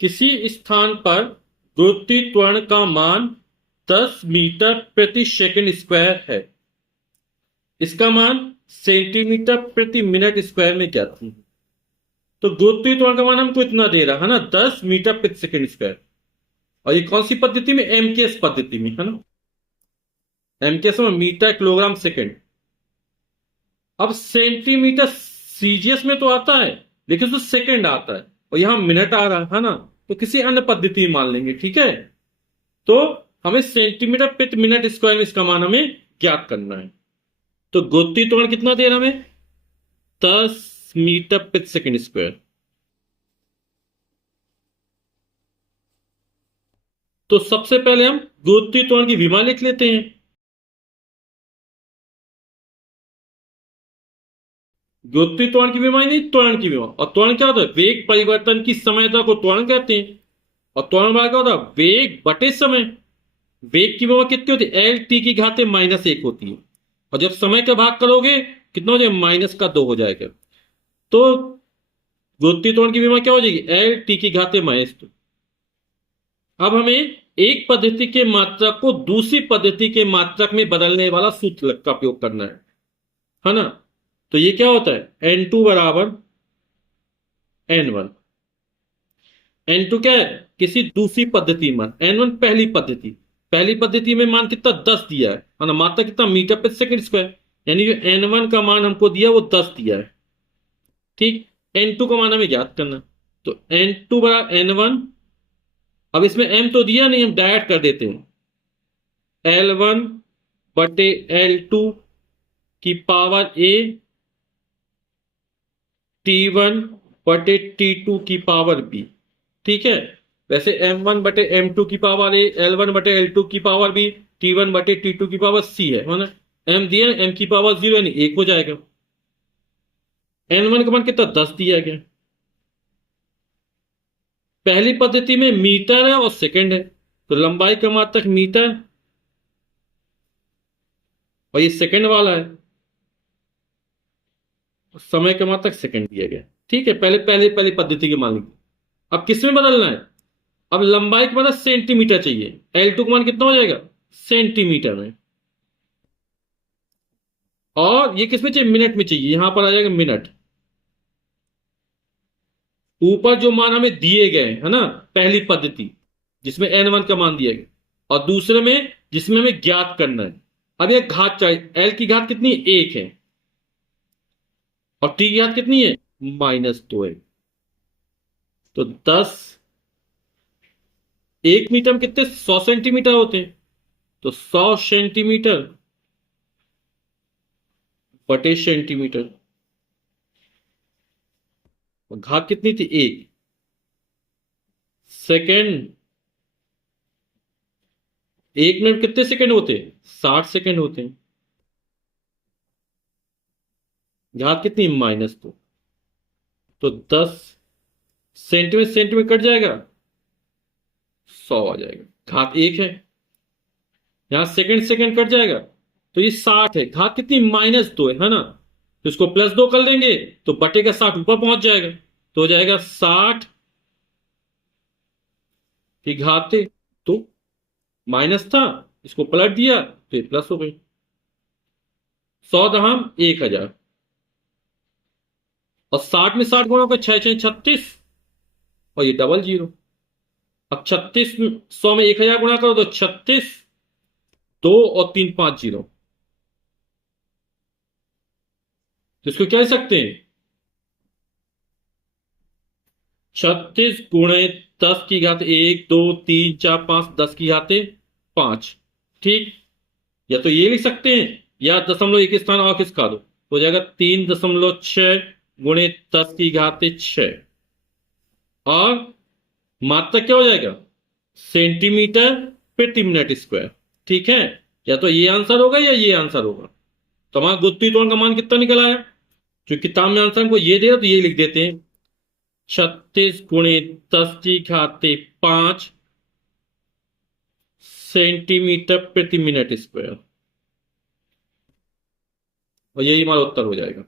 किसी स्थान पर गुरुत्वीय त्वरण का मान 10 मीटर प्रति सेकंड स्क्वायर है। इसका मान सेंटीमीटर प्रति मिनट स्क्वायर में ज्ञात है। तो गुरुत्वीय त्वरण का मान हमको इतना दे रहा है ना, 10 मीटर प्रति सेकंड स्क्वायर। और ये कौन सी पद्धति में? एमकेएस पद्धति में, है ना। एमकेएस में मीटर किलोग्राम सेकंड। अब सेंटीमीटर सीजीएस में तो आता है, लेकिन उसमें सेकंड आता है और यहां मिनट आ रहा है ना। तो किसी अन्य पद्धति में मान लेंगे, ठीक है। तो हमें सेंटीमीटर प्रति मिनट स्क्वायर में इसका मान हमें ज्ञात करना है। तो गुरुत्वीय त्वरण कितना दे रहा हमें? 10 मीटर प्रति सेकंड स्क्वायर। तो सबसे पहले हम गुरुत्वीय त्वरण की विमा लिख लेते हैं। गुरुत्वीय त्वरण की विमा नहीं, त्वरण की विमा। और त्वरण क्या होता है? वेग परिवर्तन की समयता को त्वरण कहते हैं। और त्वरण क्या होता है? वेग बटे समय। वेग की विमा कितनी होती है? एल टी की घाते -1 होती है। और जब समय का भाग करोगे कितना हो जाएगा? -2 हो जाएगा। तो गुरुत्वीय त्वरण की विमा क्या हो जाएगी? एल टी की घाते -2। अब हमें एक पद्धति के मात्रक को दूसरी पद्धति के मात्रक में बदलने वाला सूत्र का उपयोग करना है ना। तो ये क्या होता है? N2 बराबर N1। N2 क्या है? किसी दूसरी पद्धति मान। N1 पहली पद्धति में मान कितना? 10 दिया है ना। मात्रा कितना? मीटर प्रति सेकंड स्क्वायर। यानी जो N1 का मान हमको दिया वो 10 दिया है, ठीक। N2 का मान हमें ज्ञात करना। तो N2 बराबर N1। अब इसमें M तो दिया नहीं, हम डायरेक्ट कर देते हैं। L1 बटे L2 की पावर A, T1 बटे T2 की पावर B, ठीक है। वैसे M1 बटे M2 की पावर A, L1 बटे L2 की पावर B, T1 बटे T2 की पावर C है ना। M दिया, M की पावर 0 यानी 1 हो जाएगा। N1 का मान कितना? 10 दिया गया। पहली पद्धति में मीटर है और सेकंड है, तो लंबाई का मात्रक मीटर और ये सेकंड वाला है। समय का मात्रक सेकंड दिया गया, ठीक है। पहले पहले पहली पद्धति के मान लीजिए। अब किस में बदलना है? अब लंबाई का मान सेंटीमीटर चाहिए। L2 का मान कितना हो जाएगा? सेंटीमीटर में। और ये किस में चाहिए? मिनट में चाहिए। यहां पर आ जाएगा मिनट। ऊपर जो मान हमें दिए गए है ना, पहली पद्धति जिसमें N1 का मान दिया गया, और दूसरे में जिसमें हमें ज्ञात करना है। अब ये घात चाहिए। L की घात कितनी? 1 है। और T की घात कितनी है? -2 है। तो 10, 1 मीटर में कितने? 100 सेंटीमीटर होते हैं। तो 100 सेंटीमीटर बटे सेंटीमीटर। और घात कितनी थी? 1 सेकेंड। 1 मिनट कितने सेकंड होते हैं? 60 सेकंड होते हैं। घात कितनी? -2। तो 10 सेंटीमीटर सेंटीमीटर कट जाएगा, 100 आ जाएगा। घात 1 है। यहां सेकंड सेकंड कट जाएगा, तो ये 60 है। घात कितनी? -2 है ना। तो इसको +2 कर देंगे तो बटे का 60 ऊपर पहुंच जाएगा। तो हो जाएगा 60 की घात। तो माइनस था, इसको पलट दिया तो ये प्लस हो गई। 100 दहम 1000। और 60 में 60 गुणा होगा, 6×6 = 36। और ये डबल जीरो। अब 36, 100 में 1000 गुणा करो तो 36। 2 और 3 5 जीरो। तो इसको क्या लिख सकते हैं? 36 × 10 की घात 1 2 3 4 5, 10 की घात 5, ठीक। या तो ये लिख सकते हैं, या दशमलव एक स्थान और किसका दो, तो हो जाएगा 3.6 गुणे 10 की घात 6। और मात्रक क्या हो जाएगा? सेंटीमीटर प्रति मिनट स्क्वायर, ठीक है। या तो ये आंसर होगा या ये आंसर होगा। तो हमारा गुरुत्वीय त्वरण का मान कितना निकल आया? जो किताब में आंसर हमको ये दे रहा तो ये लिख देते हैं, 36 × 10 की घात 5 सेंटीमीटर प्रति मिनट स्क्वायर। और यही हमारा उत्तर हो जाएगा।